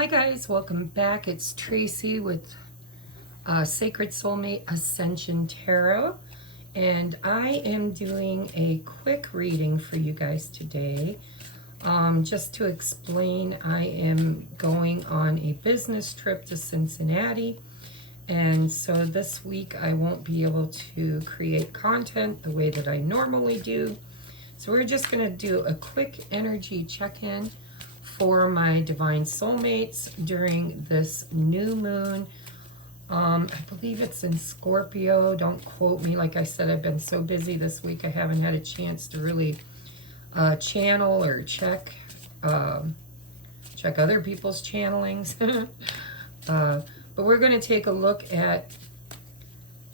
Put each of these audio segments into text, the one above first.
Hi guys, welcome back. It's Tracy with Sacred Soulmate Ascension Tarot, and I am doing a quick reading for you guys today. Just to explain, I am going on a business trip to Cincinnati, and so this week I won't be able to create content the way that I normally do. So we're just going to do a quick energy check-in for my divine soulmates during this new moon. I believe it's in Scorpio. Don't quote me. Like I said, I've been so busy this week, I haven't had a chance to really channel or check other people's channelings. But we're going to take a look at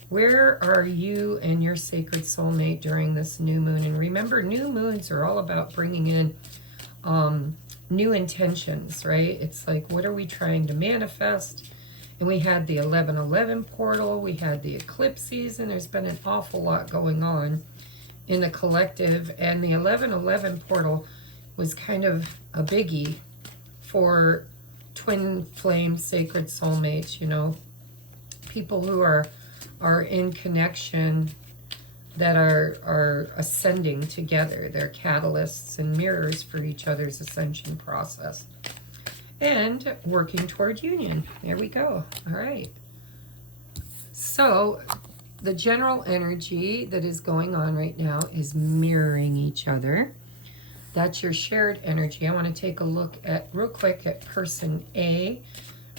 where are you and your sacred soulmate during this new moon. And remember, new moons are all about bringing in new intentions, right? It's like, what are we trying to manifest? And we had the 11/11 portal, we had the eclipse season. There's been an awful lot going on in the collective, and the 11/11 portal was kind of a biggie for twin flame sacred soulmates, you know, people who are in connection, that are ascending together. They're catalysts and mirrors for each other's ascension process and working toward union. There we go. All right. So the general energy that is going on right now is mirroring each other. That's your shared energy. I want to take a look at real quick at person A.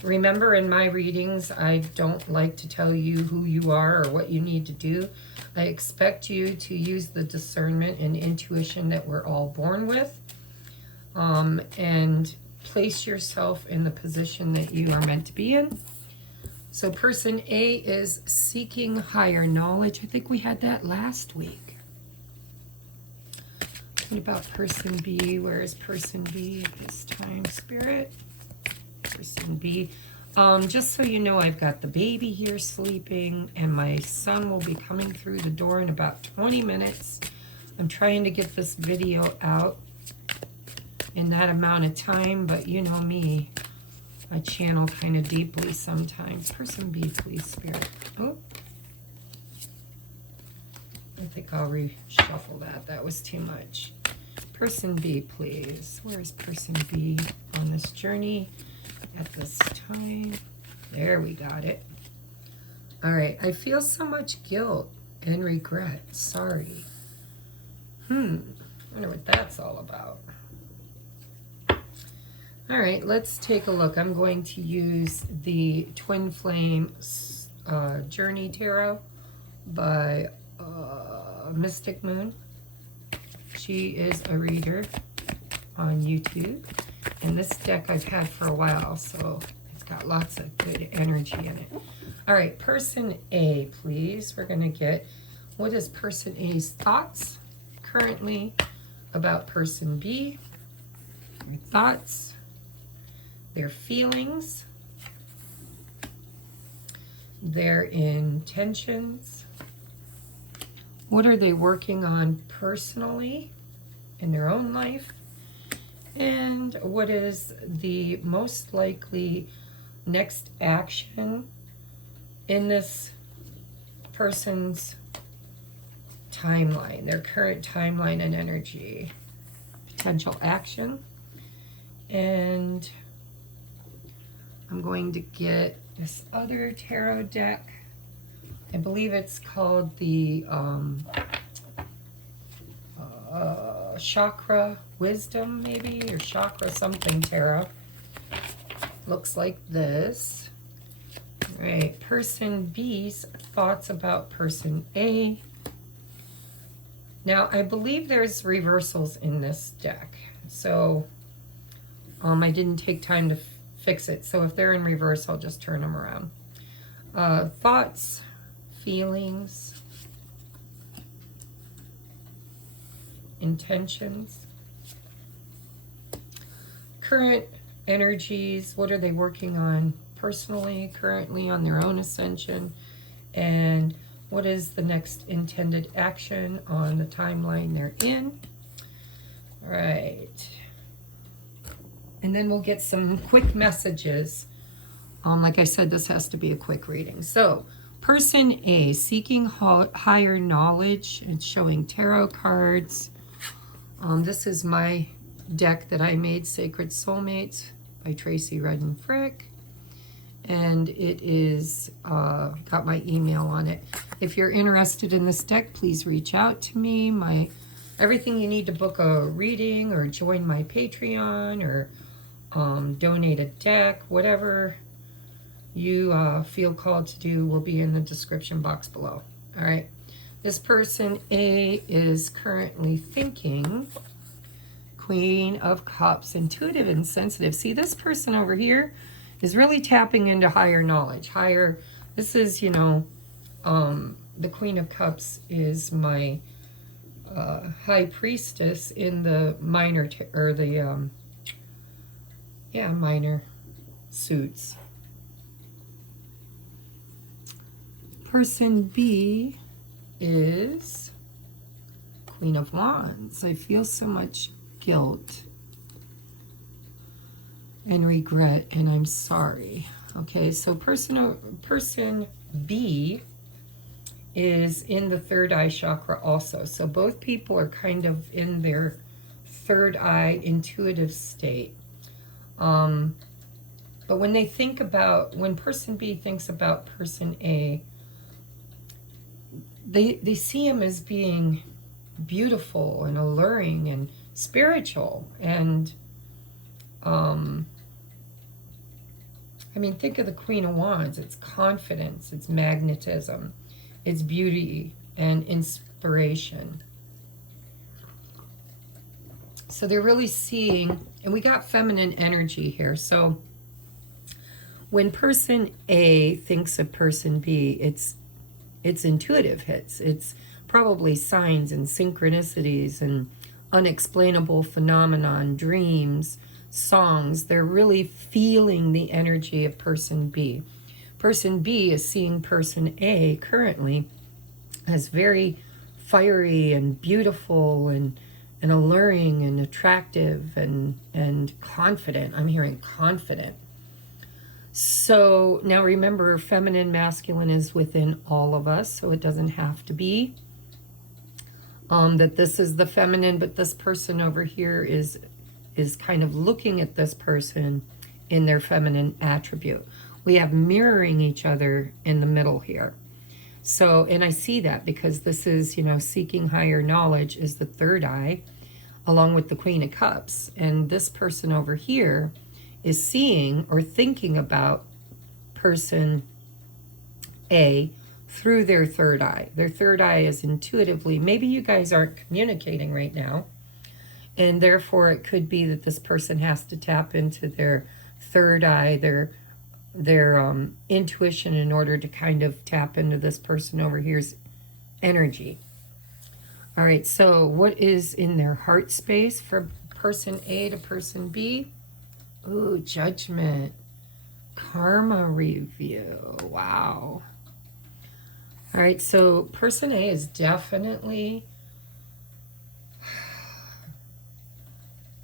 Remember, in my readings, I don't like to tell you who you are or what you need to do. I expect you to use the discernment and intuition that we're all born with, and place yourself in the position that you are meant to be in. So person A is seeking higher knowledge. I think we had that last week. What about person B? Where is person B at this time, Spirit? Person B. Just so you know, I've got the baby here sleeping, and my son will be coming through the door in about 20 minutes. I'm trying to get this video out in that amount of time, but you know me, I channel kind of deeply sometimes. Person B, please, Spirit. Oh, I think I'll reshuffle that. That was too much. Person B, please. Where's person B on this journey at this time? There, we got it. All right. I feel so much guilt and regret. Sorry. I wonder what that's all about. All right, let's take a look. I'm going to use the Twin Flame Journey Tarot by Mystic Moon. She is a reader on YouTube. And this deck I've had for a while, so it's got lots of good energy in it. All right, person A, please. We're going to get, what is person A's thoughts currently about person B? Their thoughts, their feelings, their intentions. What are they working on personally in their own life? And what is the most likely next action in this person's timeline, their current timeline and energy? Potential action. And I'm going to get this other tarot deck. I believe it's called the Chakra Wisdom, maybe, or Chakra something tarot. Looks like this. All right, person B's thoughts about person A. Now, I believe there's reversals in this deck, so I didn't take time to fix it. So if they're in reverse, I'll just turn them around. Thoughts, feelings, intentions, current energies. What are they working on personally, currently on their own ascension? And what is the next intended action on the timeline they're in? All right. And then we'll get some quick messages. Like I said, this has to be a quick reading. So, person A, seeking higher knowledge. It's showing tarot cards. This is my deck that I made, Sacred Soulmates by TRACIE Frick. And it is got my email on it. If you're interested in this deck, please reach out to me. Everything you need to book a reading or join my Patreon or donate a deck, whatever you feel called to do will be in the description box below. All right. This person A is currently thinking, Queen of Cups, intuitive and sensitive. See, this person over here is really tapping into higher knowledge. This is, you know, the Queen of Cups is my High Priestess in the minor, minor suits. Person B is Queen of Wands. I feel so much guilt and regret, and I'm sorry. Okay, so person B is in the third eye chakra also. So both people are kind of in their third eye intuitive state. But when person B thinks about person A, they see him as being beautiful and alluring and spiritual. And, I mean, think of the Queen of Wands. It's confidence, it's magnetism, it's beauty and inspiration. So they're really seeing, and we got feminine energy here. So when person A thinks of person B, it's intuitive hits. It's probably signs and synchronicities and unexplainable phenomenon, dreams, songs. They're really feeling the energy of person B. Person B is seeing person A currently as very fiery and beautiful and alluring and attractive and confident. I'm hearing confident. So now remember, feminine, masculine is within all of us, so it doesn't have to be that this is the feminine, but this person over here is kind of looking at this person in their feminine attribute. We have mirroring each other in the middle here. So, and I see that because this is, you know, seeking higher knowledge is the third eye, along with the Queen of Cups. And this person over here is seeing or thinking about person A through their third eye. Their third eye is intuitively, maybe you guys aren't communicating right now, and therefore it could be that this person has to tap into their third eye, their intuition in order to kind of tap into this person over here's energy. All right, so what is in their heart space for person A to person B? Ooh, Judgment. Karma review. Wow. All right, so person A is definitely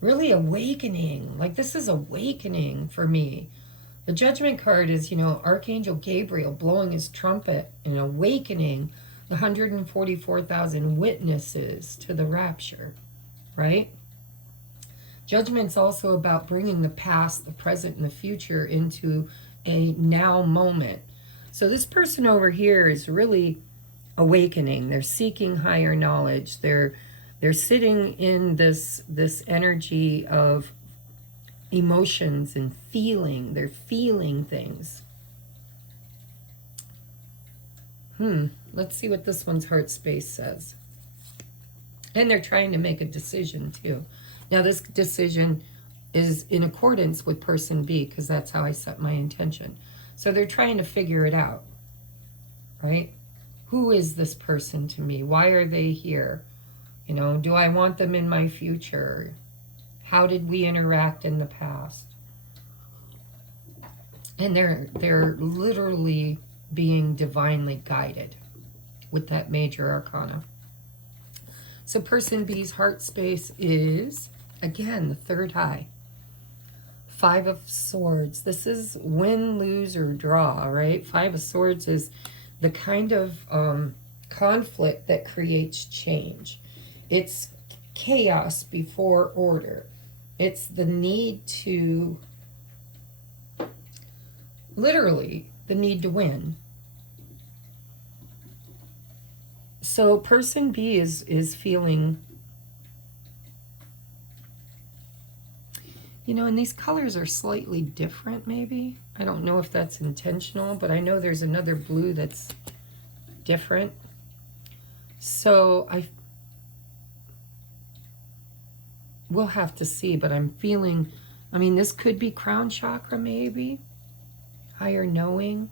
really awakening. Like, this is awakening for me. The Judgment card is, you know, Archangel Gabriel blowing his trumpet and awakening the 144,000 witnesses to the rapture, right? Judgment's also about bringing the past, the present, and the future into a now moment. So this person over here is really awakening. They're seeking higher knowledge. They're sitting in this energy of emotions and feeling. They're feeling things. Let's see what this one's heart space says. And they're trying to make a decision too. Now this decision is in accordance with person B because that's how I set my intention. So they're trying to figure it out, right? Who is this person to me? Why are they here? You know, do I want them in my future? How did we interact in the past? And they're literally being divinely guided with that major arcana. So person B's heart space is, again, the third eye. Five of Swords. This is win, lose, or draw, right? Five of Swords is the kind of conflict that creates change. It's chaos before order. It's the need to, literally, the need to win. So person B is feeling, you know, and these colors are slightly different maybe. I don't know if that's intentional, but I know there's another blue that's different. So we'll have to see, but I'm feeling, I mean, this could be crown chakra maybe. Higher knowing,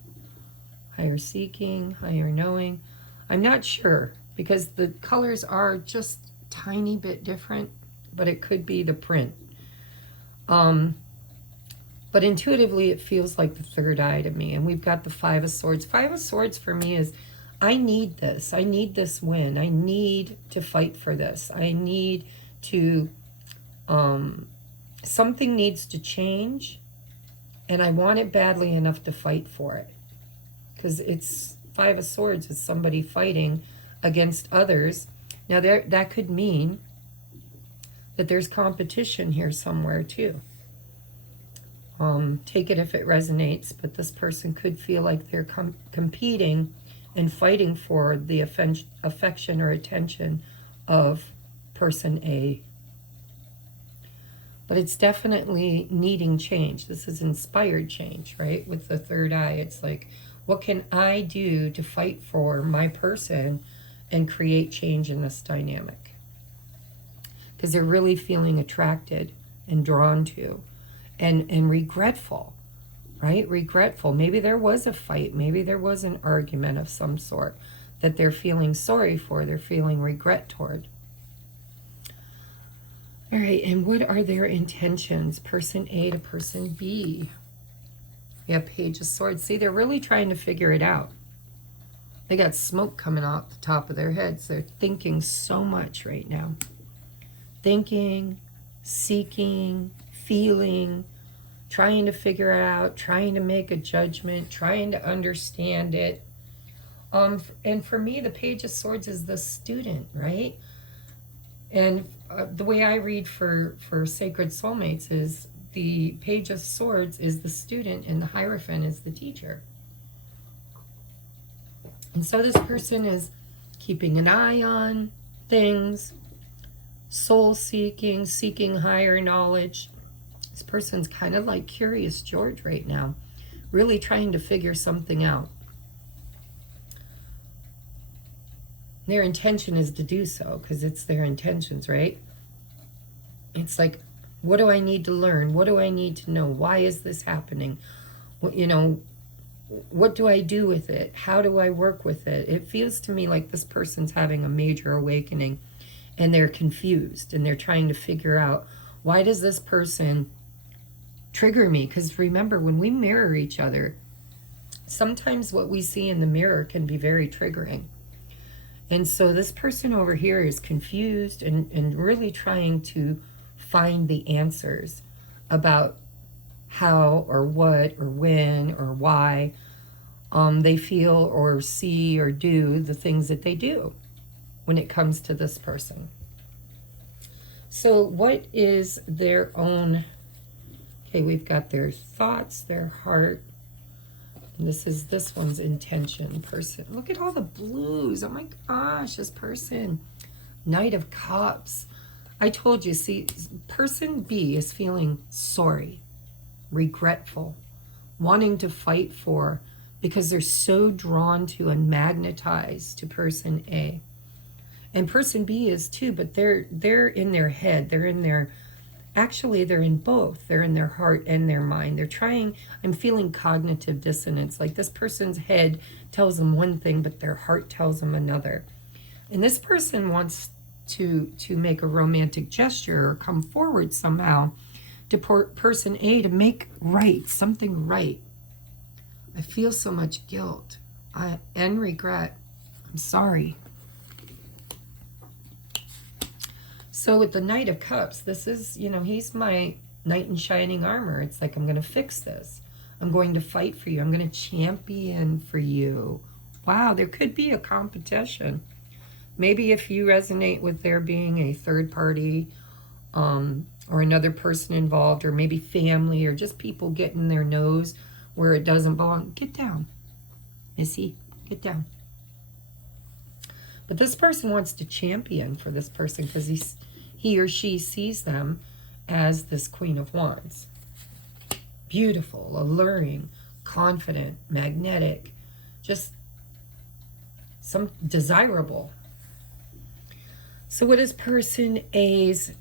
higher seeking, higher knowing. I'm not sure because the colors are just tiny bit different, but it could be the print. But intuitively, it feels like the third eye to me. And we've got the Five of Swords. Five of Swords for me is, I need this. I need this win. I need to fight for this. I need to, something needs to change. And I want it badly enough to fight for it. Because it's Five of Swords is somebody fighting against others. Now, that could mean that there's competition here somewhere too. Take it if it resonates, but this person could feel like they're competing and fighting for the affection or attention of person A. But it's definitely needing change. This is inspired change, right? With the third eye, it's like, what can I do to fight for my person and create change in this dynamic? Because they're really feeling attracted and drawn to and regretful, right? Regretful. Maybe there was a fight. Maybe there was an argument of some sort that they're feeling sorry for. They're feeling regret toward. All right, and what are their intentions? Person A to person B. We have Page of Swords. See, they're really trying to figure it out. They got smoke coming out the top of their heads. They're thinking so much right now. Thinking, seeking, feeling, trying to figure it out, trying to make a judgment, trying to understand it. And for me, the Page of Swords is the student, right? And the way I read for Sacred Soulmates is the Page of Swords is the student and the Hierophant is the teacher. And so this person is keeping an eye on things, soul seeking, seeking higher knowledge. This person's kind of like Curious George right now, really trying to figure something out. Their intention is to do so because it's their intentions, right? It's like, what do I need to learn? What do I need to know? Why is this happening? What, you know, what do I do with it? How do I work with it? It feels to me like this person's having a major awakening and they're confused and they're trying to figure out, why does this person trigger me? Because remember, when we mirror each other, sometimes what we see in the mirror can be very triggering. And so this person over here is confused and really trying to find the answers about how or what or when or why they feel or see or do the things that they do when it comes to this person. So what is their own, okay, we've got their thoughts, their heart. And this one's intention, person. Look at all the blues. Oh my gosh, this person. Knight of Cups. I told you, see, person B is feeling sorry, regretful, wanting to fight for, because they're so drawn to and magnetized to person A. And person B is too, but they're in their head. They're in their, actually they're in both. They're in their heart and their mind. They're trying, I'm feeling cognitive dissonance. Like this person's head tells them one thing, but their heart tells them another. And this person wants to make a romantic gesture or come forward somehow to person A to make right, something right. I feel so much guilt and regret. I'm sorry. So with the Knight of Cups, this is, you know, he's my knight in shining armor. It's like, I'm going to fix this. I'm going to fight for you. I'm going to champion for you. Wow, there could be a competition. Maybe if you resonate with there being a third party or another person involved, or maybe family, or just people getting their nose where it doesn't belong. Get down, Missy. Get down. But this person wants to champion for this person because he or she sees them as this Queen of Wands. Beautiful, alluring, confident, magnetic, just some desirable. So what is person A's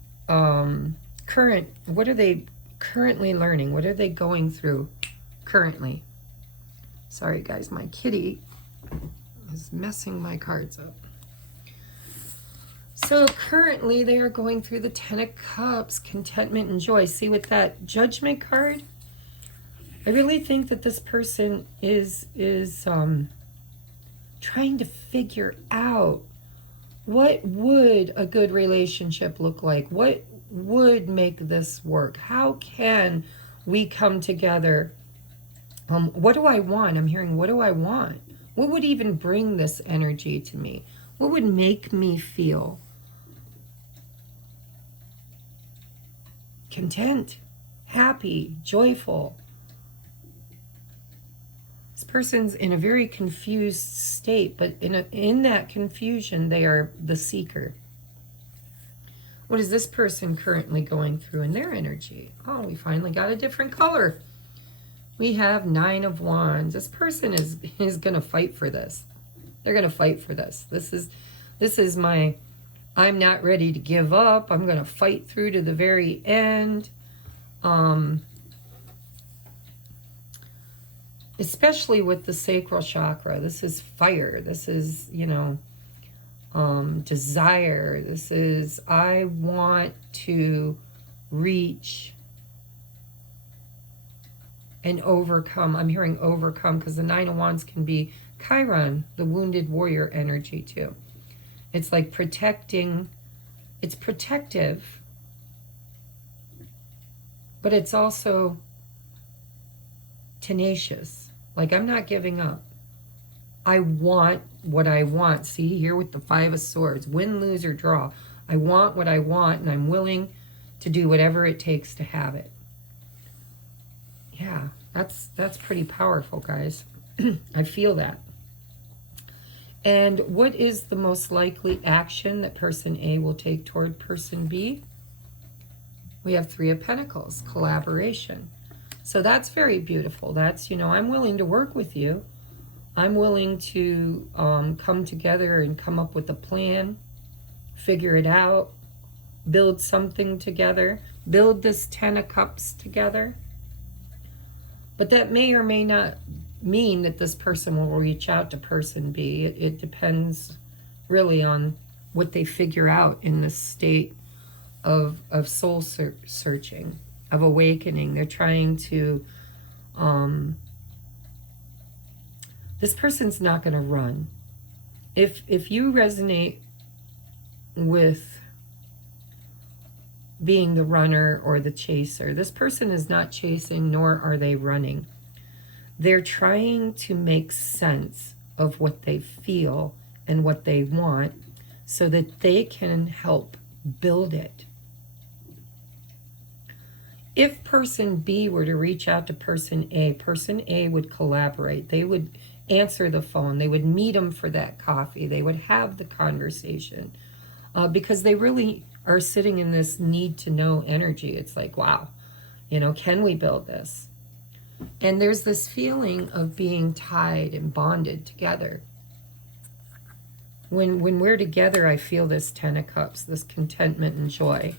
what are they currently learning? What are they going through currently? Sorry guys, my kitty is messing my cards up. So currently they are going through the Ten of Cups, contentment and joy. See, with that Judgment card, I really think that this person is trying to figure out, what would a good relationship look like? What would make this work? How can we come together? What do I want? I'm hearing, what do I want? What would even bring this energy to me? What would make me feel content, happy, joyful? This person's in a very confused state, but in that confusion, they are the seeker. What is this person currently going through in their energy? Oh, we finally got a different color. We have Nine of Wands. This person is going to fight for this. They're going to fight for this. This is my, I'm not ready to give up. I'm going to fight through to the very end. Especially with the sacral chakra. This is fire. This is, you know, desire. This is, I want to reach and overcome. I'm hearing overcome because the Nine of Wands can be Chiron, the wounded warrior energy too. It's like protecting. It's protective, but it's also tenacious. Like, I'm not giving up. I want what I want. See here with the Five of Swords, win, lose, or draw. I want what I want, and I'm willing to do whatever it takes to have it. Yeah, that's pretty powerful, guys. I feel that. And what is the most likely action that person A will take toward person B? We have Three of Pentacles, collaboration. So that's very beautiful. That's, you know, I'm willing to work with you. I'm willing to come together and come up with a plan, figure it out, build something together, build this Ten of Cups together. But that may or may not mean that this person will reach out to person B. It depends really on what they figure out in this state of soul searching, of awakening. They're trying to, this person's not going to run. If you resonate with being the runner or the chaser, this person is not chasing, nor are they running. They're trying to make sense of what they feel and what they want so that they can help build it. If person B were to reach out to person A would collaborate. They would answer the phone. They would meet them for that coffee. They would have the conversation because they really are sitting in this need to know energy. It's like, wow, you know, can we build this? And there's this feeling of being tied and bonded together. When we're together, I feel this Ten of Cups, this contentment and joy.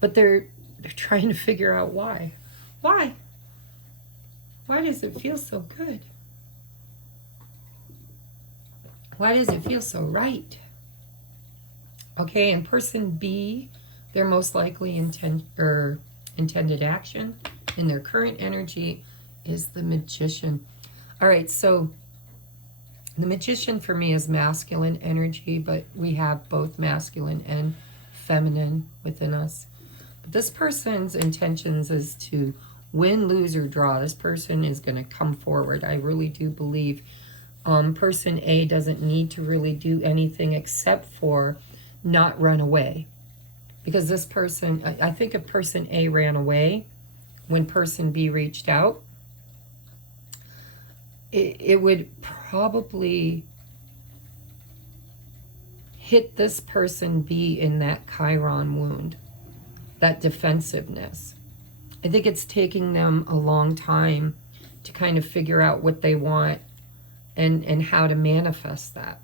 But they're trying to figure out why. Why? Why does it feel so good? Why does it feel so right? Okay, and person B, their most likely intended action in their current energy is the Magician. All right, so the Magician for me is masculine energy, but we have both masculine and feminine within us. But this person's intentions is to win, lose, or draw. This person is going to come forward. I really do believe person A doesn't need to really do anything except for not run away. Because this person, I think if person A ran away when person B reached out, it would probably hit this person B in that Chiron wound, that defensiveness. I think it's taking them a long time to kind of figure out what they want and how to manifest that.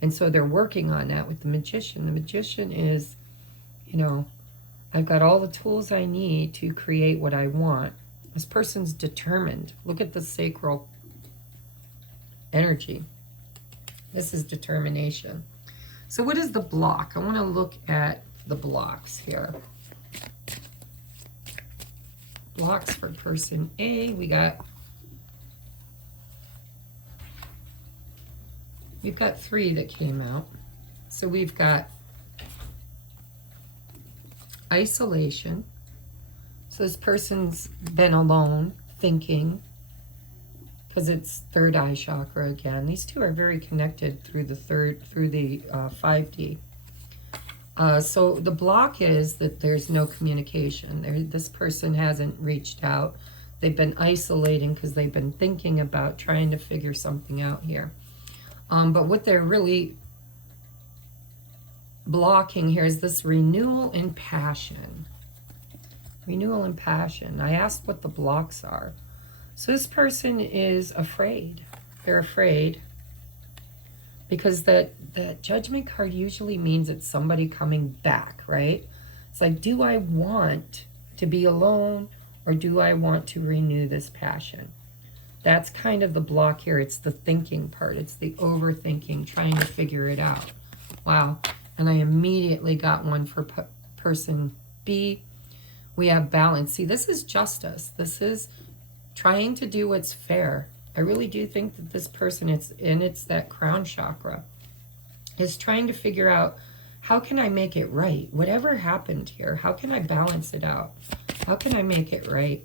And so they're working on that with the Magician. The Magician is, you know, I've got all the tools I need to create what I want. This person's determined. Look at the sacral energy. This is determination. So what is the block? I want to look at the blocks here. Blocks for person A. We've got 3 that came out. So we've got isolation. So this person's been alone, thinking, because it's third eye chakra again. These two are very connected through the 5D. So the block is that there's no communication. This person hasn't reached out. They've been isolating because they've been thinking about trying to figure something out here. But what they're really blocking here is this renewal and passion. Renewal and passion. I asked what the blocks are. So this person is afraid. They're afraid because that Judgment card usually means it's somebody coming back, right? It's like, do I want to be alone or do I want to renew this passion? That's kind of the block here. It's the thinking part. It's the overthinking, trying to figure it out. Wow. And I immediately got one for person B. We have balance. See, this is justice. This is trying to do what's fair. I really do think that this person, it's that crown chakra, is trying to figure out, how can I make it right? Whatever happened here, how can I balance it out? How can I make it right?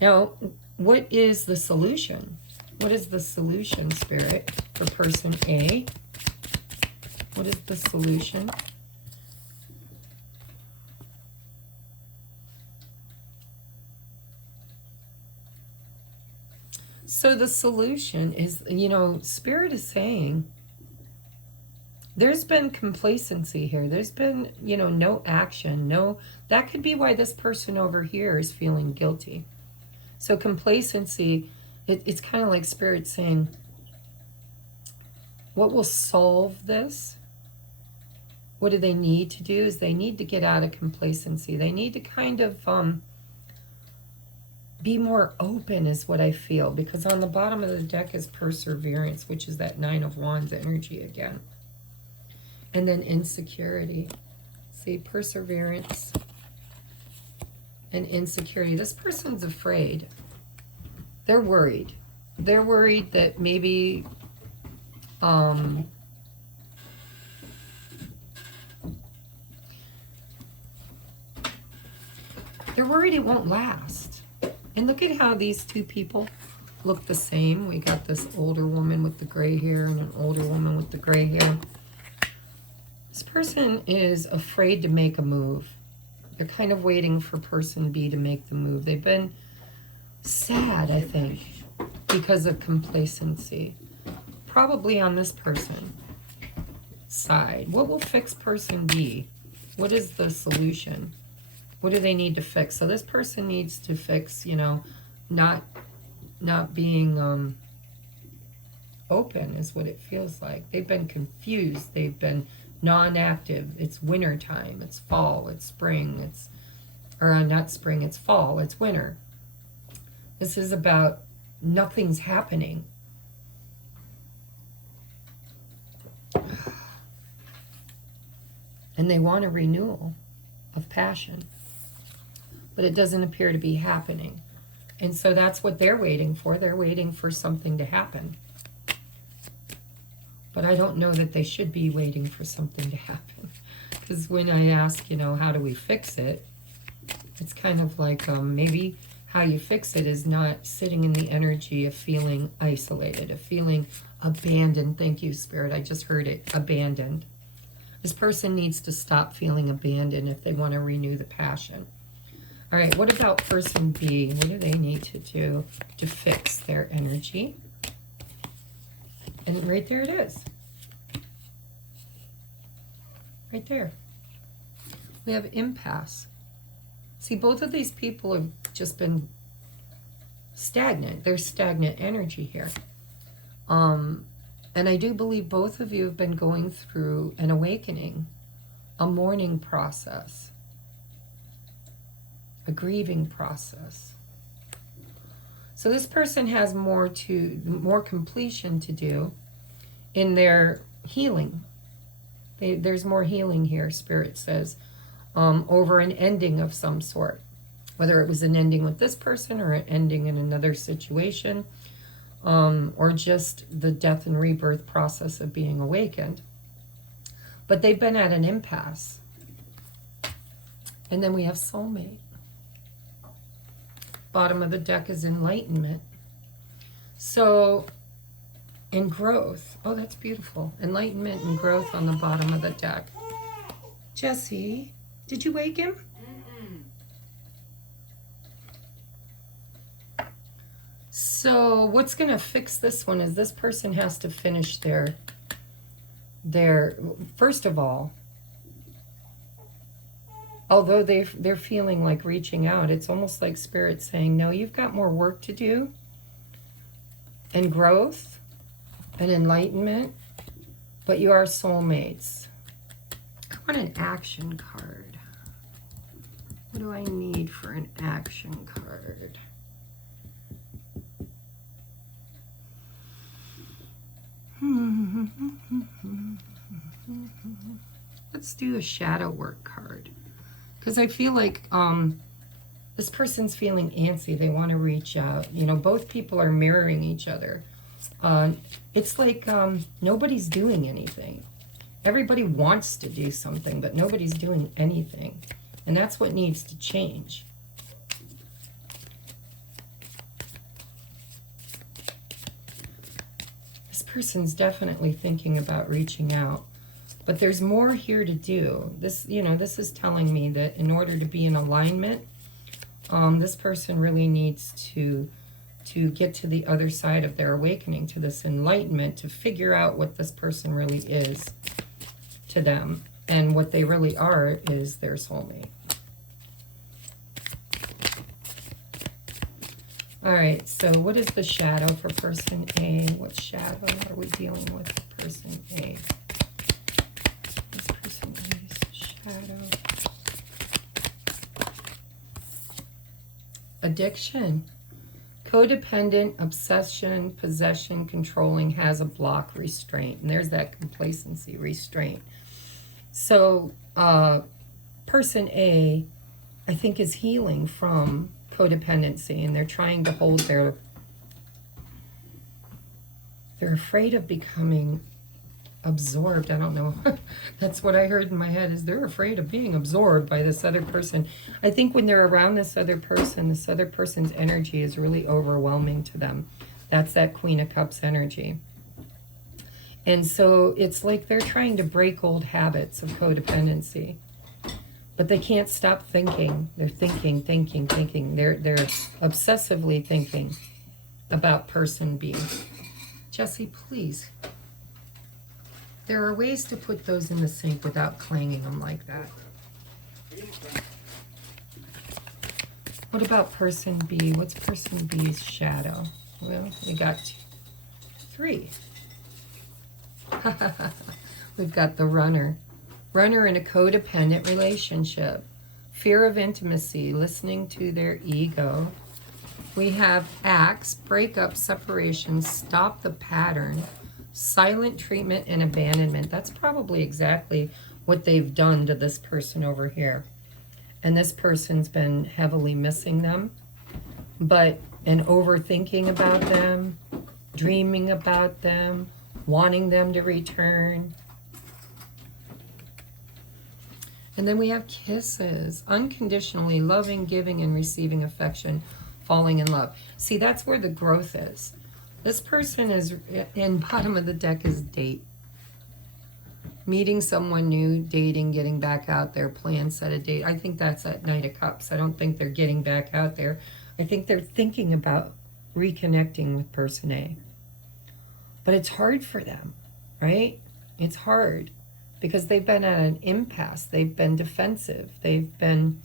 Now, what is the solution? What is the solution, Spirit, for person A? What is the solution? So the solution is, you know, Spirit is saying there's been complacency here. There's been, you know, no action. That could be why this person over here is feeling guilty. So complacency, it's kind of like Spirit saying, what will solve this? What do they need to do is they need to get out of complacency. They need to kind of be more open is what I feel, because on the bottom of the deck is perseverance, which is that 9 of Wands energy again. And then insecurity. See, perseverance and insecurity. This person's afraid. They're worried. They're worried that maybe they're worried it won't last. And look at how these two people look the same. We got this older woman with the gray hair and an older woman with the gray hair. This person is afraid to make a move. They're kind of waiting for person B to make the move. They've been sad, I think, because of complacency. Probably on this person's side. What will fix person B? What is the solution? What do they need to fix? So this person needs to fix, you know, not being open is what it feels like. They've been confused. They've been non-active. It's winter time. It's fall. It's spring. Or not spring. It's fall. It's winter. This is about nothing's happening. And they want a renewal of passion. But it doesn't appear to be happening. And so that's what they're waiting for. They're waiting for something to happen. But I don't know that they should be waiting for something to happen. Because when I ask, you know, how do we fix it? It's kind of like maybe how you fix it is not sitting in the energy of feeling isolated, of feeling abandoned. Thank you, Spirit. I just heard it. Abandoned. This person needs to stop feeling abandoned if they want to renew the passion. All right, what about person B? What do they need to do to fix their energy? And right there it is. Right there. We have impasse. See, both of these people have just been stagnant. There's stagnant energy here. And I do believe both of you have been going through an awakening, a mourning process, a grieving process. So this person has more completion to do in their healing. There's more healing here, Spirit says, over an ending of some sort. Whether it was an ending with this person or an ending in another situation, or just the death and rebirth process of being awakened. But they've been at an impasse. And then we have soulmate. Bottom of the deck is enlightenment. So, in growth. Oh, that's beautiful. Enlightenment and growth on the bottom of the deck. Jesse, did you wake him? So what's going to fix this one is this person has to finish their first of all, although they're feeling like reaching out, it's almost like Spirit saying, no, you've got more work to do, and growth and enlightenment, but you are soulmates. I want an action card. What do I need for an action card? Let's do a shadow work card, because I feel like this person's feeling antsy. They want to reach out. You know, both people are mirroring each other. It's like nobody's doing anything. Everybody wants to do something, but nobody's doing anything, and that's what needs to change. Person's definitely thinking about reaching out, but there's more here to do. This, you know, this is telling me that in order to be in alignment, this person really needs to get to the other side of their awakening, to this enlightenment, to figure out what this person really is to them, and what they really are is their soulmate. All right, so what is the shadow for person A? What shadow are we dealing with for person A? This person A's shadow. Addiction. Codependent, obsession, possession, controlling, has a block, restraint. And there's that complacency, restraint. So person A, I think, is healing from codependency, and they're trying to hold they're afraid of becoming absorbed. I don't know. That's what I heard in my head, is they're afraid of being absorbed by this other person. I think when they're around this other person's energy is really overwhelming to them. That's that Queen of Cups energy. And so it's like they're trying to break old habits of codependency. But they can't stop thinking. They're thinking. They're obsessively thinking about person B. Jesse, please. There are ways to put those in the sink without clanging them like that. What about person B? What's person B's shadow? Well, we got 3. We've got the runner. Runner in a codependent relationship. Fear of intimacy, listening to their ego. We have axe, breakup, separation, stop the pattern, silent treatment, and abandonment. That's probably exactly what they've done to this person over here. And this person's been heavily missing them, and overthinking about them, dreaming about them, wanting them to return. And then we have kisses. Unconditionally loving, giving, and receiving affection. Falling in love. See, that's where the growth is. This person is, in bottom of the deck is date. Meeting someone new, dating, getting back out there, plan, set a date. I think that's at Knight of Cups. I don't think they're getting back out there. I think they're thinking about reconnecting with person A. But it's hard for them, right? It's hard because they've been at an impasse. They've been defensive. They've been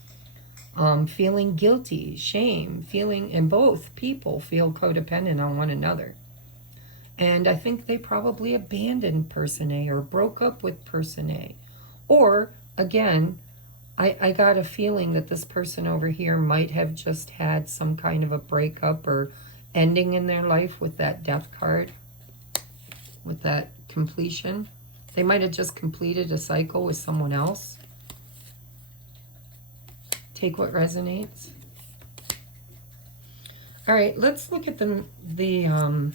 feeling guilty, shame, and both people feel codependent on one another. And I think they probably abandoned person A or broke up with person A. Or, again, I got a feeling that this person over here might have just had some kind of a breakup or ending in their life with that death card, with that completion. They might have just completed a cycle with someone else. Take what resonates. All right, let's look at is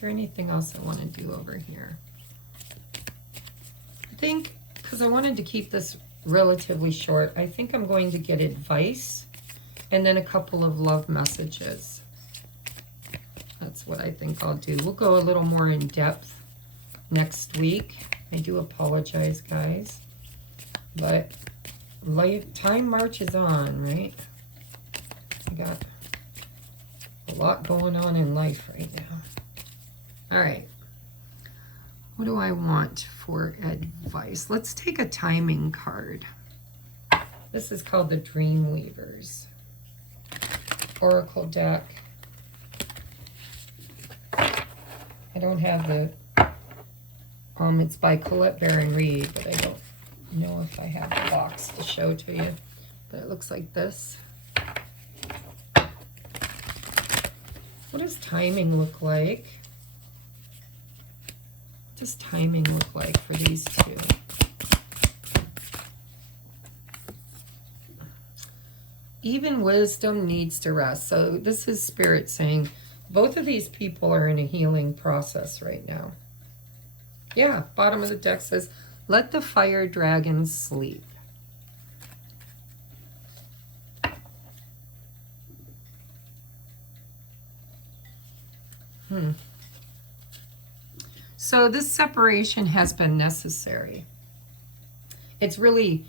there anything else I want to do over here? I think, because I wanted to keep this relatively short, I think I'm going to get advice and then a couple of love messages. That's what I think I'll do. We'll go a little more in depth next week. I do apologize, guys, but time marches on, right? I got a lot going on in life right now. All right. What do I want for advice? Let's take a timing card. This is called the Dream Weavers Oracle deck. I don't have the, it's by Colette Baron Reed, but I don't know if I have the box to show to you. But it looks like this. What does timing look like? What does timing look like for these two? Even wisdom needs to rest. So this is Spirit saying both of these people are in a healing process right now. Yeah, bottom of the deck says, let the fire dragon sleep. So this separation has been necessary. It's really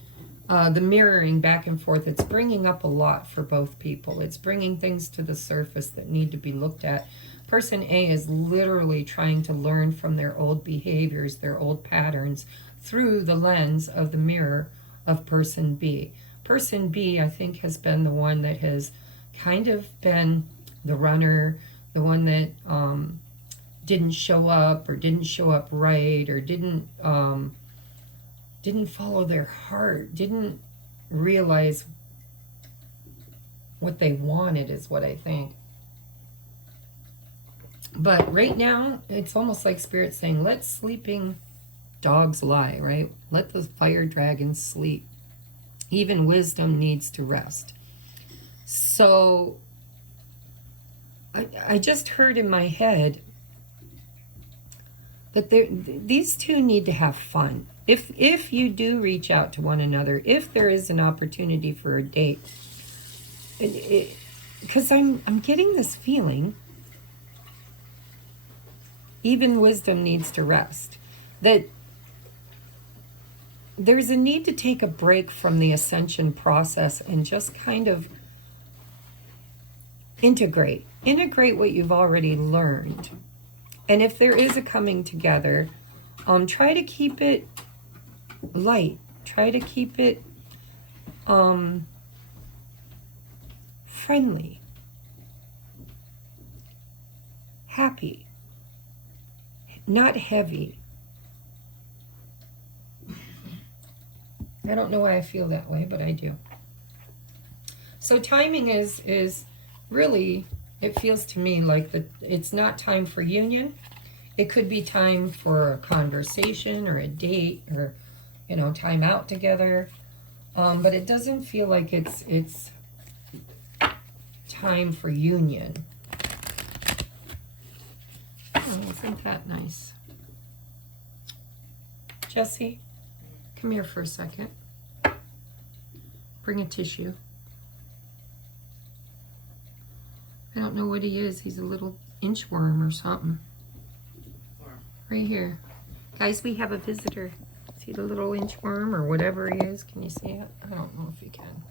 the mirroring back and forth. It's bringing up a lot for both people. It's bringing things to the surface that need to be looked at. Person A is literally trying to learn from their old behaviors, their old patterns, through the lens of the mirror of person B. Person B, I think, has been the one that has kind of been the runner, the one that didn't show up or didn't show up right or didn't follow their heart, didn't realize what they wanted is what I think. But right now, it's almost like Spirit saying, let sleeping dogs lie, right? Let the fire dragon sleep. Even wisdom needs to rest. So I just heard in my head that these two need to have fun. If you do reach out to one another, if there is an opportunity for a date, because I'm getting this feeling, even wisdom needs to rest. That there's a need to take a break from the ascension process and just kind of integrate what you've already learned. And if there is a coming together, try to keep it light. Try to keep it friendly, happy, not heavy. I don't know why I feel that way, but I do. So timing is really, it feels to me like it's not time for union. It could be time for a conversation or a date or, time out together. But it doesn't feel like it's time for union. Oh, isn't that nice? Jesse, come here for a second. Bring a tissue. I don't know what he is. He's a little inchworm or something. Right here. Guys, we have a visitor. See the little inchworm or whatever he is? Can you see it? I don't know if you can.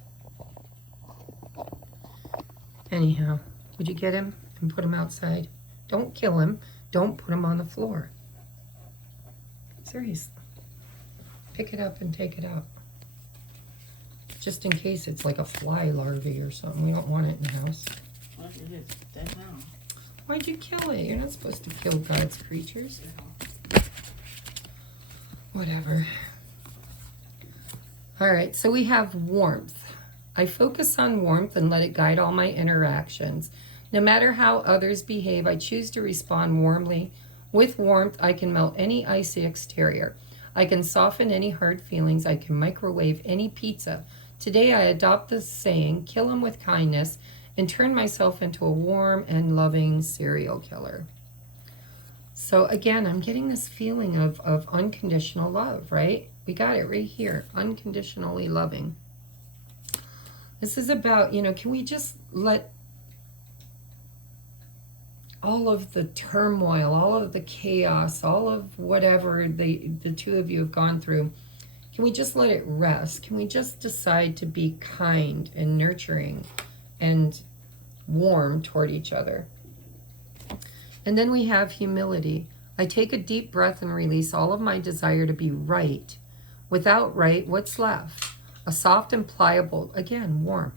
Anyhow, would you get him and put him outside? Don't kill him. Don't put him on the floor. Seriously. Pick it up and take it out. Just in case it's like a fly larvae or something. We don't want it in the house. It's dead now. Why'd you kill it? You're not supposed to kill God's creatures. Whatever. All right, so we have warmth. I focus on warmth and let it guide all my interactions. No matter how others behave, I choose to respond warmly. With warmth, I can melt any icy exterior. I can soften any hard feelings. I can microwave any pizza. Today, I adopt the saying, kill him with kindness, and turn myself into a warm and loving serial killer. So again, I'm getting this feeling of unconditional love, right? We got it right here, unconditionally loving. This is about, you know, can we just let all of the turmoil, all of the chaos, all of whatever the two of you have gone through, can we just let it rest? Can we just decide to be kind and nurturing and warm toward each other? And then we have humility. I take a deep breath and release all of my desire to be right. Without right, what's left? A soft and pliable, again, warm.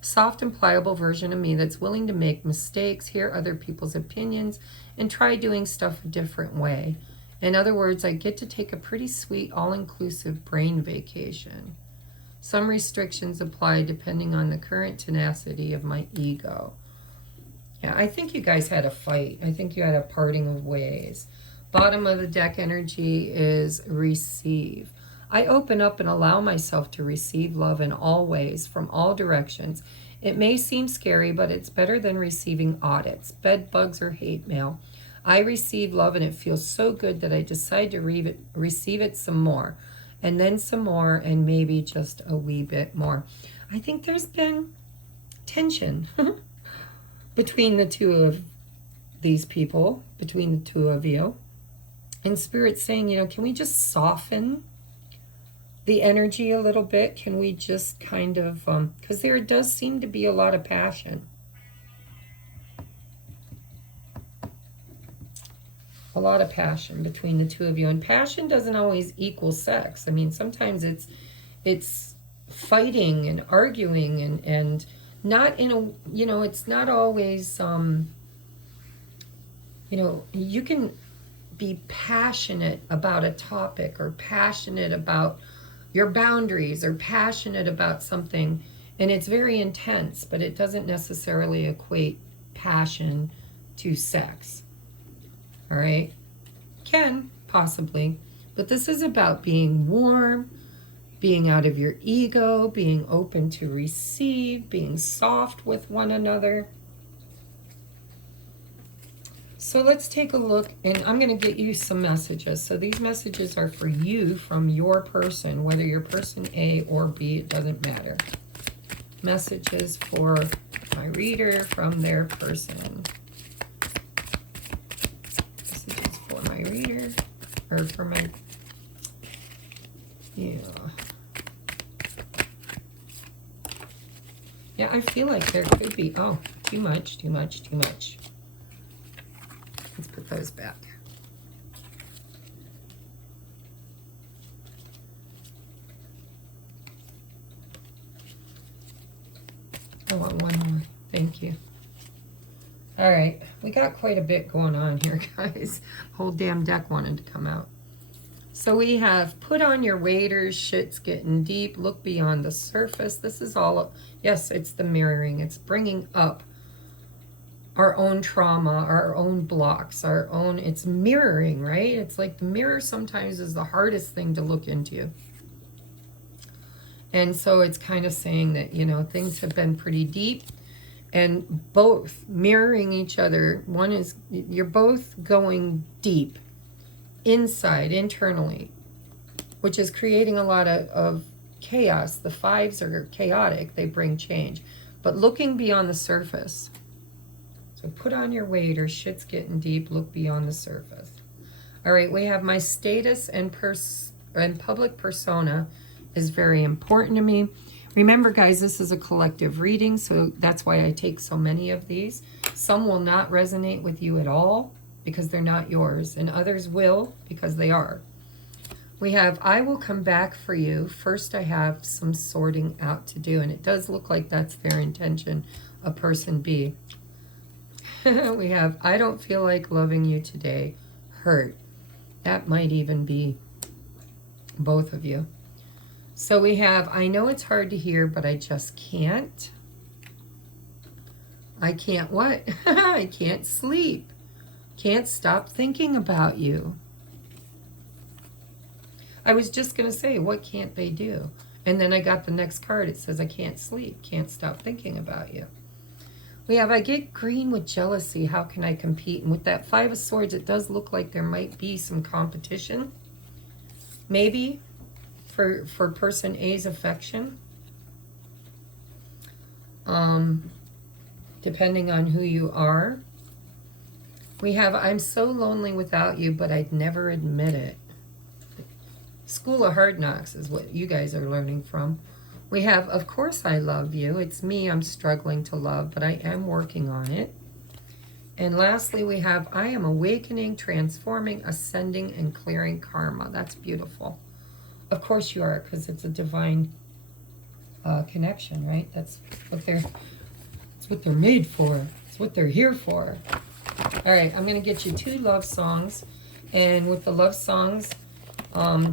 Soft and pliable version of me that's willing to make mistakes, hear other people's opinions, and try doing stuff a different way. In other words, I get to take a pretty sweet, all-inclusive brain vacation. Some restrictions apply depending on the current tenacity of my ego. Yeah, I think you guys had a fight. I think you had a parting of ways. Bottom of the deck energy is receive. I open up and allow myself to receive love in all ways, from all directions. It may seem scary, but it's better than receiving audits, bed bugs, or hate mail. I receive love, and it feels so good that I decide to receive it some more, and then some more, and maybe just a wee bit more. I think there's been tension between the two of these people, between the two of you. And Spirit's saying, you know, can we just soften the energy a little bit? Can we just kind of, because there does seem to be a lot of passion. A lot of passion between the two of you. And passion doesn't always equal sex. I mean, sometimes it's fighting and arguing and not in a, you know, it's not always, you know, you can be passionate about a topic, or passionate about your boundaries, or passionate about something, and it's very intense, but it doesn't necessarily equate passion to sex. All right? Can, possibly. But this is about being warm, being out of your ego, being open to receive, being soft with one another. So let's take a look, and I'm going to get you some messages. So these messages are for you from your person, whether you're person A or B, it doesn't matter. Messages for my reader from their person. Messages for my reader, or for my, yeah. Yeah, I feel like there could be, oh, too much, too much, too much. Let's put those back. I want one more. Thank you. All right. We got quite a bit going on here, guys. Whole damn deck wanted to come out. So we have put on your waders, shit's getting deep, look beyond the surface. This is all, yes, it's the mirroring. It's bringing up our own trauma, our own blocks, our own, it's mirroring, right? It's like the mirror sometimes is the hardest thing to look into. And so it's kind of saying that, you know, things have been pretty deep, and both mirroring each other. One is, you're both going deep inside, internally, which is creating a lot of chaos. The fives are chaotic. They bring change. But looking beyond the surface. So put on your waders. Shit's getting deep. Look beyond the surface. All right, we have my status and public persona is very important to me. Remember, guys, this is a collective reading, so that's why I take so many of these. Some will not resonate with you at all because they're not yours, and others will because they are. We have, I will come back for you. First, I have some sorting out to do, and it does look like that's their intention, a person B. We have, I don't feel like loving you today. Hurt. That might even be both of you. So we have, I know it's hard to hear, but I just can't. I can't what? I can't sleep. Can't stop thinking about you. I was just going to say, what can't they do? And then I got the next card. It says, I can't sleep. Can't stop thinking about you. We have, I get green with jealousy. How can I compete? And with that Five of Swords, it does look like there might be some competition. Maybe for person A's affection. Depending on who you are. We have, I'm so lonely without you, but I'd never admit it. School of Hard Knocks is what you guys are learning from. We have, of course I love you. It's me I'm struggling to love, but I am working on it. And lastly, we have, I am awakening, transforming, ascending, and clearing karma. That's beautiful. Of course you are, because it's a divine connection, right? That's what they're made for. It's what they're here for. All right, I'm going to get you 2 love songs. And with the love songs,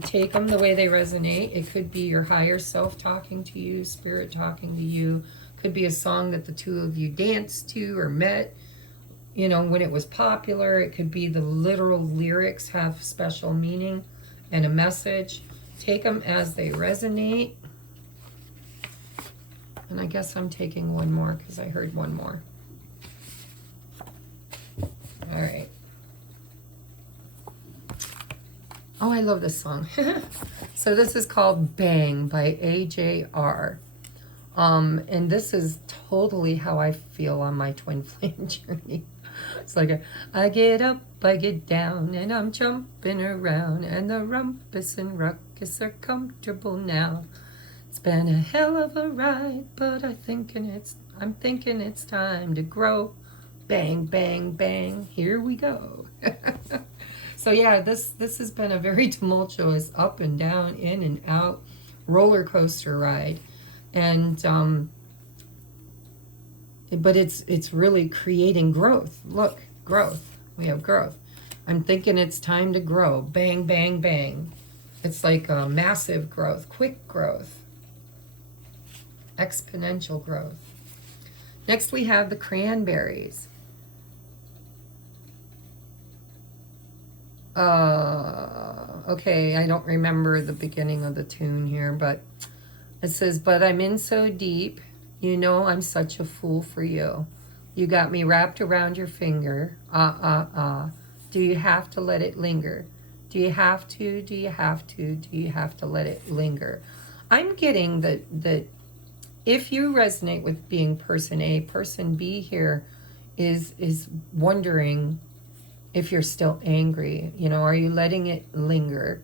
take them the way they resonate. It could be your higher self talking to you, spirit talking to you. Could be a song that the two of you danced to or met, you know, when it was popular. It could be the literal lyrics have special meaning and a message. Take them as they resonate. And I guess I'm taking one more because I heard one more. All right. Oh, I love this song. So this is called Bang by AJR. And this is totally how I feel on my twin flame journey. It's like, I get up, I get down, and I'm jumping around, and the rumpus and ruckus are comfortable now. It's been a hell of a ride, but I'm thinking it's time to grow. Bang, bang, bang, here we go. So yeah, this has been a very tumultuous up and down, in and out roller coaster ride. And but it's really creating growth. Look, growth. We have growth. I'm thinking it's time to grow. Bang, bang, bang. It's like a massive growth, quick growth, exponential growth. Next we have the Cranberries. Okay, I don't remember the beginning of the tune here, but it says, but I'm in so deep, you know I'm such a fool for you. You got me wrapped around your finger. Do you have to let it linger? Do you have to? Do you have to? Do you have to let it linger? I'm getting that if you resonate with being person A, person B here is wondering if you're still angry. You know, are you letting it linger?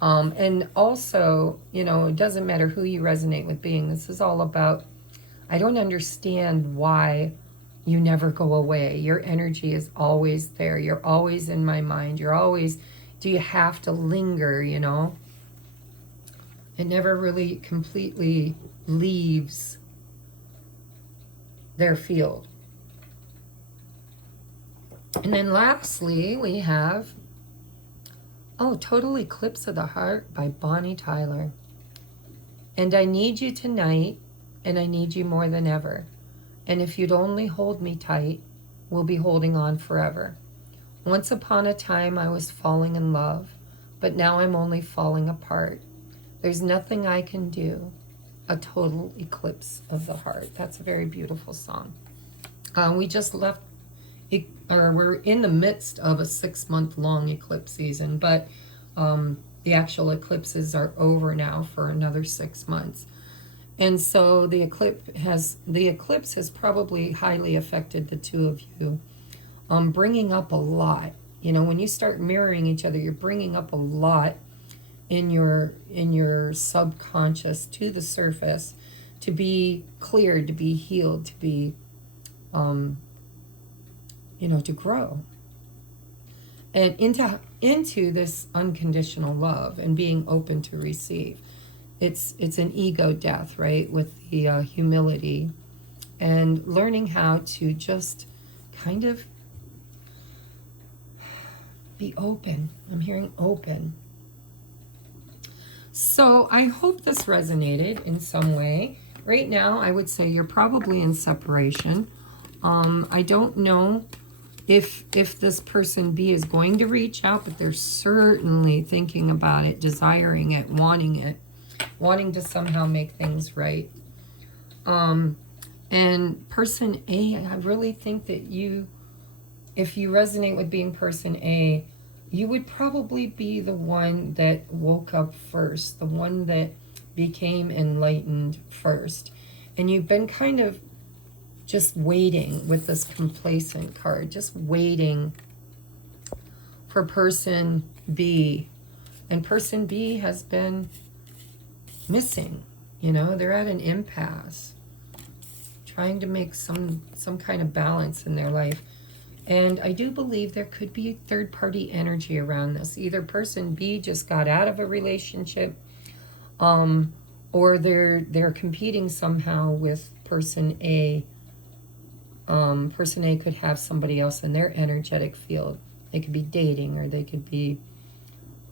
And also, you know, it doesn't matter who you resonate with being. This is all about, I don't understand why you never go away. Your energy is always there. You're always in my mind. You're always, do you have to linger, you know? It never really completely leaves their field. And then lastly, we have, Total Eclipse of the Heart by Bonnie Tyler. And I need you tonight, and I need you more than ever. And if you'd only hold me tight, we'll be holding on forever. Once upon a time, I was falling in love, but now I'm only falling apart. There's nothing I can do. A total eclipse of the heart. That's a very beautiful song. We just left, we're in the midst of a 6-month long eclipse season, but the actual eclipses are over now for another 6 months. And so the eclipse has probably highly affected the two of you, bringing up a lot. You know, when you start mirroring each other, you're bringing up a lot in your subconscious to the surface, to be cleared, to be healed, to be, you know, to grow. And into this unconditional love and being open to receive. It's an ego death, right? With the humility and learning how to just kind of be open. I'm hearing open. So I hope this resonated in some way. Right now, I would say you're probably in separation. I don't know if this person B is going to reach out, but they're certainly thinking about it, desiring it, wanting to somehow make things right. And person A, I really think that if you resonate with being person A, you would probably be the one that woke up first, the one that became enlightened first. And you've been kind of just waiting with this complacent card, just waiting for person B. And person B has been missing. You know, they're at an impasse, trying to make some kind of balance in their life. And I do believe there could be third-party energy around this. Either person B just got out of a relationship, or they're competing somehow with person A. Person A could have somebody else in their energetic field. They could be dating, or they could be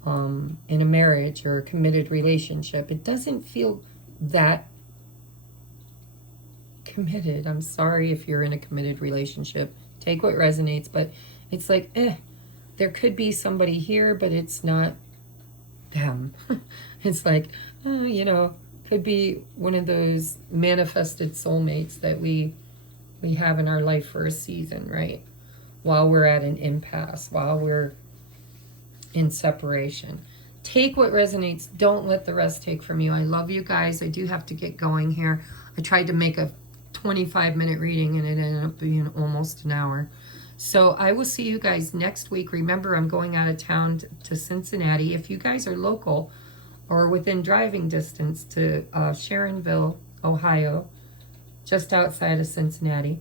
in a marriage or a committed relationship. It doesn't feel that committed. I'm sorry if you're in a committed relationship. Take what resonates, but it's like, there could be somebody here, but it's not them. It's like, you know, could be one of those manifested soulmates that we have in our life for a season, right? While we're at an impasse, while we're in separation. Take what resonates. Don't let the rest take from you. I love you guys. I do have to get going here. I tried to make a 25-minute reading and it ended up being almost an hour. So I will see you guys next week. Remember, I'm going out of town to Cincinnati. If you guys are local or within driving distance to Sharonville, Ohio, just outside of Cincinnati,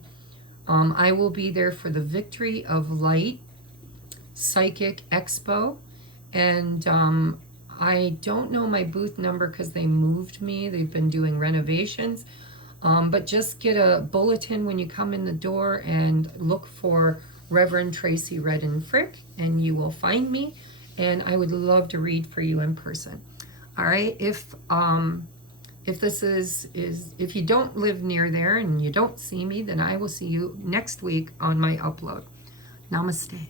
I will be there for the Victory of Light Psychic Expo. And I don't know my booth number because they moved me. They've been doing renovations. But just get a bulletin when you come in the door and look for Reverend TRACIE Redden Frick, and you will find me. And I would love to read for you in person. All right. If this is if you don't live near there and you don't see me, then I will see you next week on my upload. Namaste.